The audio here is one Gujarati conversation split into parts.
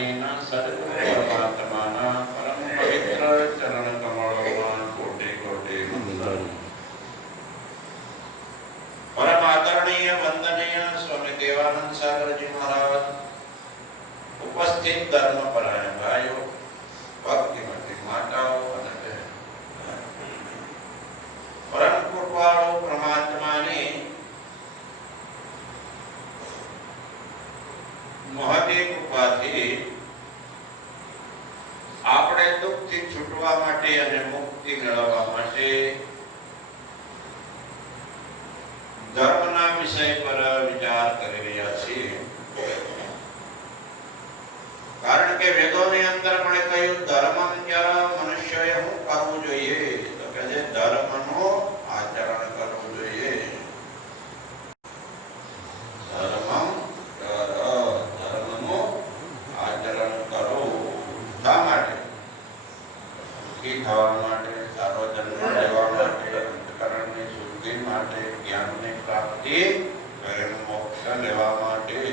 જ્ઞાનીના સદગુરુ પરમાત્માના પરમ પવિત્ર ચરણ કમળોમાં કોટે કોટે પરમ આદરણીય વંદનીય સ્વામી દેવાનંદ સાગરજી મહારાજ, ઉપસ્થિત ધર્મપરાયણ ભાઈઓ ભક્તિમતી માતાઓ અને બહેનો. પરમ કૃપાળુ પરમાત્માની મહતી કૃપાથી આપણે છૂટવા માટે અને મુક્તિ મેળવવા માટે ધર્મના વિષય પર વિચાર કરી રહ્યા છીએ. કારણ કે વેદોની અંદર પણ કહ્યું ધર્મ જરા મનુષ્યએ શું કરવું જોઈએ તો કે છે ધર્મનું આચરણ કરવું જોઈએ ધર્મમ કર ધર્મનું આચરણ કરો શા માટે સુખી થવા માટે સારો જન્મ લેવા માટે અંતકરણની શુદ્ધિ માટે જ્ઞાનની પ્રાપ્તિ કરીને મોક્ષ લેવા માટે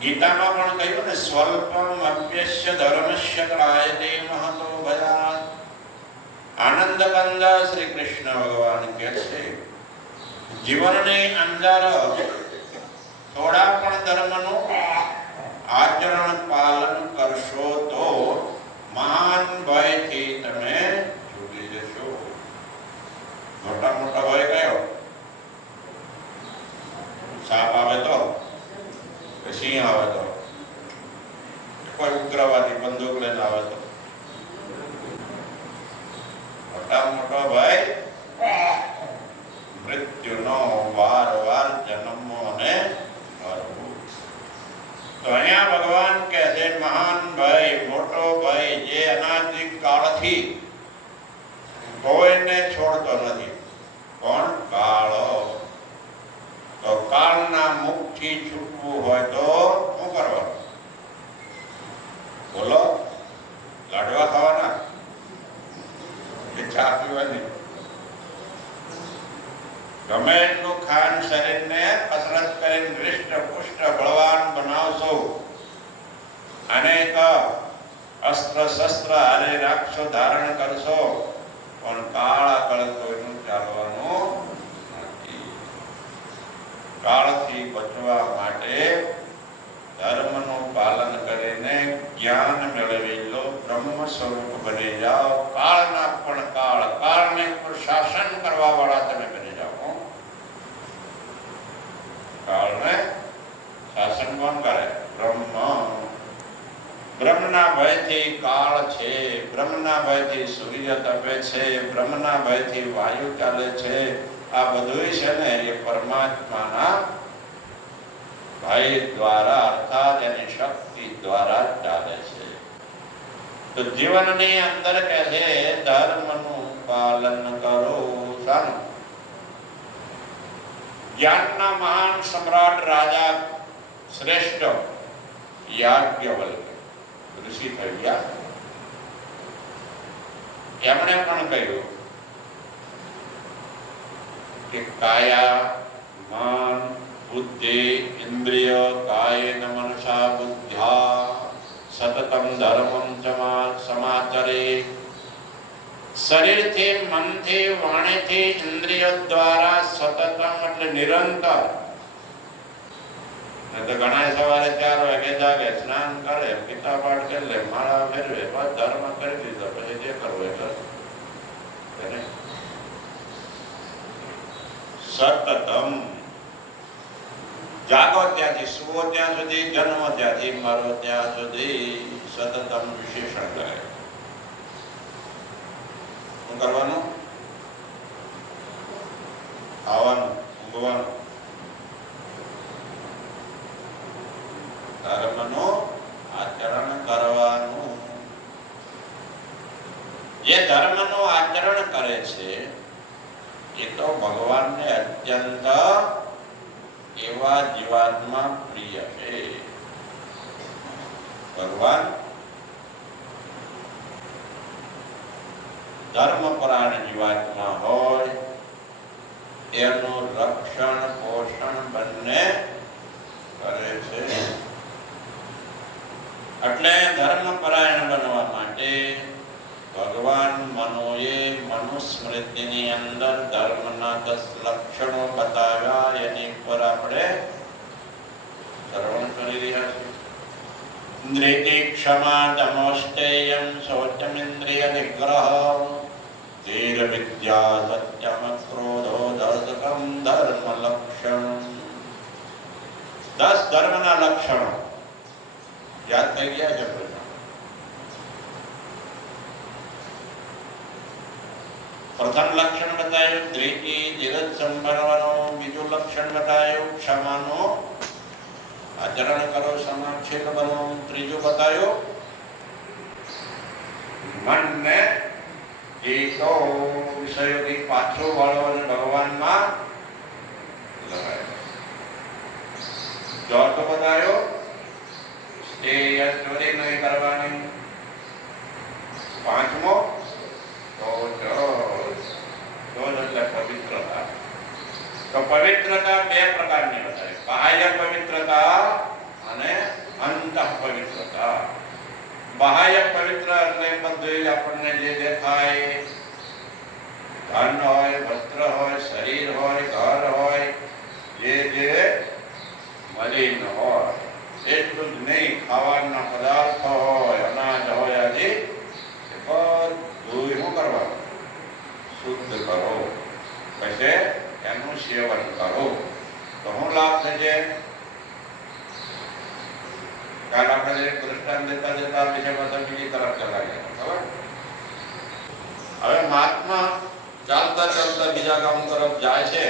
ગીતામાં પણ કહ્યું ને, સ્વલ્પમ અપ્યસ્ય ધર્મસ્ય કળાયતે મહતો ભયા આનંદ કંદ શ્રી કૃષ્ણ ભગવાન કહે છે, જીવનની અંદર થોડા પણ ધર્મનું આચરણ પાલન કરશો તો મહાન ભયથી તમે છૂટી જશો મોટા મોટા ભય કયો સાપ આવે તો કે સિંહ આવે તો કોઈ ઉગ્રવાદી બંદૂક લઈને આવે તો મોટા મોટો ભય મૃત્યુનો વાર વાર જન્મો અને મરવું તો અહીંયા ભગવાન કહે છે મહાન ભય મોટો ભય જે અનાદિ કાળથી કોઈને છોડતો નથી કોણ કાળો તો કાળના મુખથી છૂટવું હોય તો શું કરવાનું? બોલો. લાડવા ખાવાના? કે ચા પીવાની? ગમે એટલું ખાન શરીરને કસરત કરીને હૃષ્ટ પુષ્ટ બળવાન બનાવશો. અનેક અસ્ત્ર શસ્ત્ર હારે રાખશો, ધારણ કરશો. પણ કાળા કળ કોઈનું ચાલવાનું કાળથી બચવા માટે ધર્મનું પાલન કરીને જ્ઞાન મેળવી લો, બ્રહ્મ સ્વરૂપ બની જાઓ. કાળના પણ કાળ, કાળને પણ શાસન કરવા વાળા તમે બની જાઓ કાળને શાસન કોણ કરે? બ્રહ્મ. બ્રહ્મના ભયથી કાળ છે, બ્રહ્મના ભયથી સૂર્ય તપે છે, બ્રહ્મના ભયથી વાયુ ચાલે છે. આ બધું છે ને એ પરમાત્માના ભય દ્વારા અર્થાત એની શક્તિ દ્વારા ચાલે છે. તો જીવનની અંદર કહે ધર્મનું પાલન કરો સારું. જ્ઞાનના મહાન સમ્રાટ રાજા શ્રેષ્ઠ યાજ્ઞવલ્ક ઋષિ થઈ ગયા. એમણે પણ કહ્યું કે કાયા મન બુદ્ધિ ઇન્દ્રિય કાયેન મનસા બુદ્ધ્યા સતતમ ધર્મમ ચમા સમાચરે શરીરથી મનથી વાણીથી ઇન્દ્રિય દ્વારા સતતમ એટલે નિરંતર નહીં તો ઘણા સવારે ચાર વાગે જાગે સ્નાન કરે પિતા પાઠ કરી લે માળા ફેરવે બસ ધર્મ કરી દીધો પછી જે કરવું એ કરે સતતમ. જાગો ત્યાંથી, સુવો ત્યાં સુધી, જન્મ ત્યાંથી, મરો ત્યાં સુધી સતતમ વિશેષણ કરે શું કરવાનું? આવવાનું ઊંઘવાનું. ધર્મનું આચરણ કરવાનું. જે ધર્મનું આચરણ કરે છે એ તો ભગવાનને અત્યંત એવા જીવાત્મા પ્રિય છે. ભગવાન ધર્મપરાયણ જીવાત્મા હોય એનું રક્ષણ પોષણ બંને કરે છે. એટલે ધર્મપરાયણ બનવા માટે ભગવાન મનોએ મનુસ્મૃતિની અંદર ધર્મના દસ લક્ષણો બતાવ્યા એની પર આપણે શ્રવણ કરી રહ્યા છીએ. ઇન્દ્રિયતિ ક્ષમા દમોષ્ટેયમ શૌચમિન્દ્રિય નિગ્રહ ધીર વિદ્યા સત્યમ ક્રોધો દસકમ ધર્મ લક્ષણ દસ ધર્મના લક્ષણો. યાદ થઈ ગયા છે બધા? પ્રથમ લક્ષણ બતાવ્યું દ્રેકી ધીરજ સંભાળવાનો બીજું લક્ષણ બતાવ્યું ક્ષમાનો. આચરણ કરો સમાક્ષીલ બનો, ત્રીજું બતાવ્યું મનને એકો વિષયોથી પાછો વાળો અને ભગવાનમાં લગાયો. ચોથો બતાવ્યો સ્ટેય ચોરી નહીં કરવાની. પાંચમો, તો જોશ. એટલે પવિત્રતા. તો પવિત્રતા બે પ્રકારની બતાવી બાહ્ય પવિત્રતા અને અંતઃ પવિત્રતા બાહ્ય પવિત્ર એટલે બધું આપણને જે દેખાય ધન હોય વસ્ત્ર હોય શરીર હોય ઘર હોય જે જે મલિન હોય એટલું જ નહીં ખાવાના પદાર્થો હોય અનાજ હોય આદિ એ બધું શું કરવાનું શુદ્ધ કરો પછી એનું સેવન કરો તો શું લાભ થશે કાલ આપણે જે દૃષ્ટાંત દેતા દેતા વિશે પાછા બીજી તરફ ચલા ગયા ખબર હવે મહાત્મા ચાલતા ચાલતા બીજા ગામ તરફ જાય છે,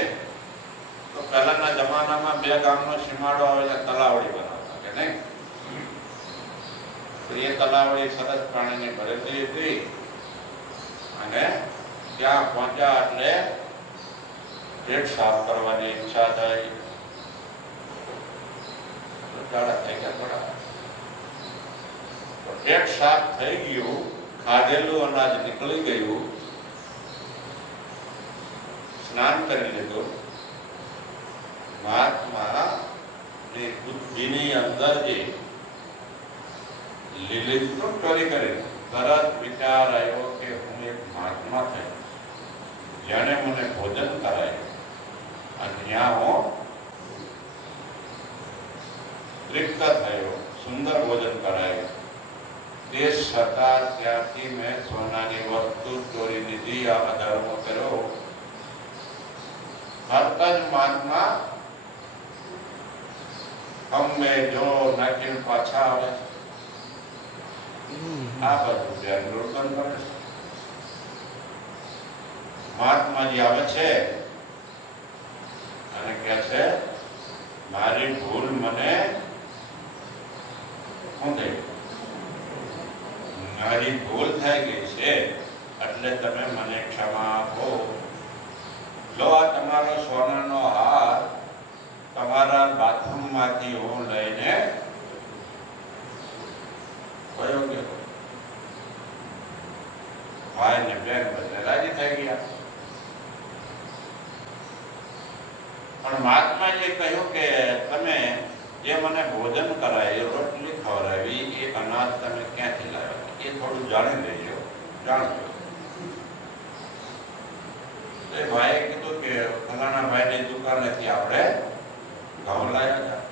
તો પહેલાના જમાનામાં બે ગામનો સીમાડો આવે તલાવડી બનાવતા કે નહીં? એ તલાવડી સરસ પાણીની ભરેલી હતી અને ત્યાં પહોંચ્યા એટલે પેટ સાફ કરવાની ઈચ્છા થઈ. થઈ ગયા થોડા. પેટ સાફ થઈ ગયું, ખાધેલું અનાજ નીકળી ગયું. સ્નાન કરી લીધું મહાત્મા ની બુદ્ધિની અંદર જે લીલી તો ચોરી કરી તરત વિચાર આવ્યો કે હું એક મહાત્મા થઈ જેણે મને ભોજન કરાયું અને ત્યાં હું તૃપ્ત થયો સુંદર ભોજન કરાયું તે છતાં ત્યાંથી મેં સોનાની વસ્તુ ચોરી લીધી આ અધર્મ કર્યો તરત જ અમે જો નાખીને પાછા આવે છે. આ બધું ધ્યાન રોદન કરે છે. મહાત્માજી આવે છે અને કહે છે મારી ભૂલ મને શું થઈ મારી ભૂલ થઈ ગઈ છે એટલે તમે મને ક્ષમા આપો. લો આ તમારો સોનાનો હાર તમારા બાથરૂમમાંથી હું લઈને કયો ગયો. ભાઈ બેન બંને રાજી થઈ ગયા. પણ મહાત્માજી કહ્યું કે તમે જે મને ભોજન કરાય રોટલી ખવડાવી, એ અનાજ તમે ક્યાંથી લાવ્યા? એ થોડું જાણી લેજો, જાણજો તો એ ભાઈએ કીધું કે ફલાણા ભાઈની દુકાનેથી આપણે ઘઉં લાવ્યા હતા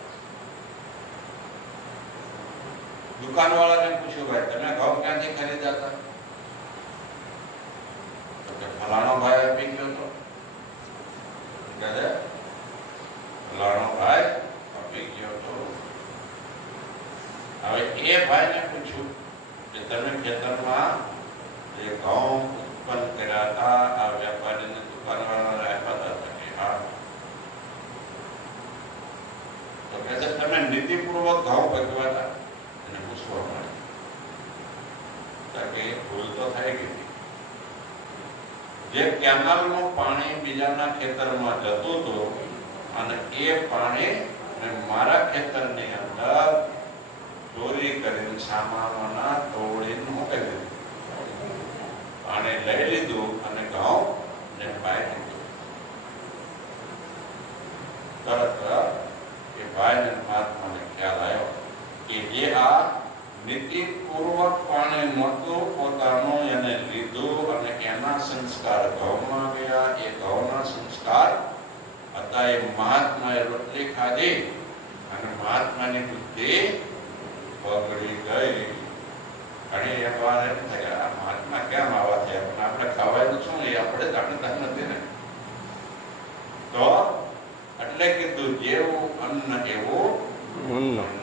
દુકાનવાળાને પૂછ્યું ભાઈ તમે ઘઉં ક્યાંથી ખરીદ્યા હતા તો કે ફલાણો ભાઈ આપી ગયો તો કહે છે, ફલાણો ભાઈ આપી ગયો તો હવે એ ભાઈને પૂછ્યું કે તમે ખેતરમાં જે ઘઉં ઉત્પન્ન કર્યા હતા આ વેપારીને દુકાનવાળાને આપ્યા હતા તો કે હા તો કહે છે તમે નીતિપૂર્વક ઘઉં પકવ્યા અને પૂછવા મળે. કારણ કે ભૂલ તો થઈ ગઈ. જે કેનાલનું પાણી બીજાના ખેતરમાં જતું હતું અને એ પાણી મારા ખેતરની અંદર ચોરી કરીને સામાનોના તોડીને મોકલી દીધું. પાણી લઈ લીધું અને ઘઉં ને પાઈ લીધું તરત એ મહાત્માએ રોટલી ખાધી અને મહાત્માની બુદ્ધિ બગડી ગઈ. ઘણી અપવાદ એમ થયા મહાત્મા કેમ આવા થયા? પણ આપણે ખાવાનું શું? એ આપણે જાણતા નથી ને. તો એટલે કીધું, જેવું અન્ન એવું અન્ન.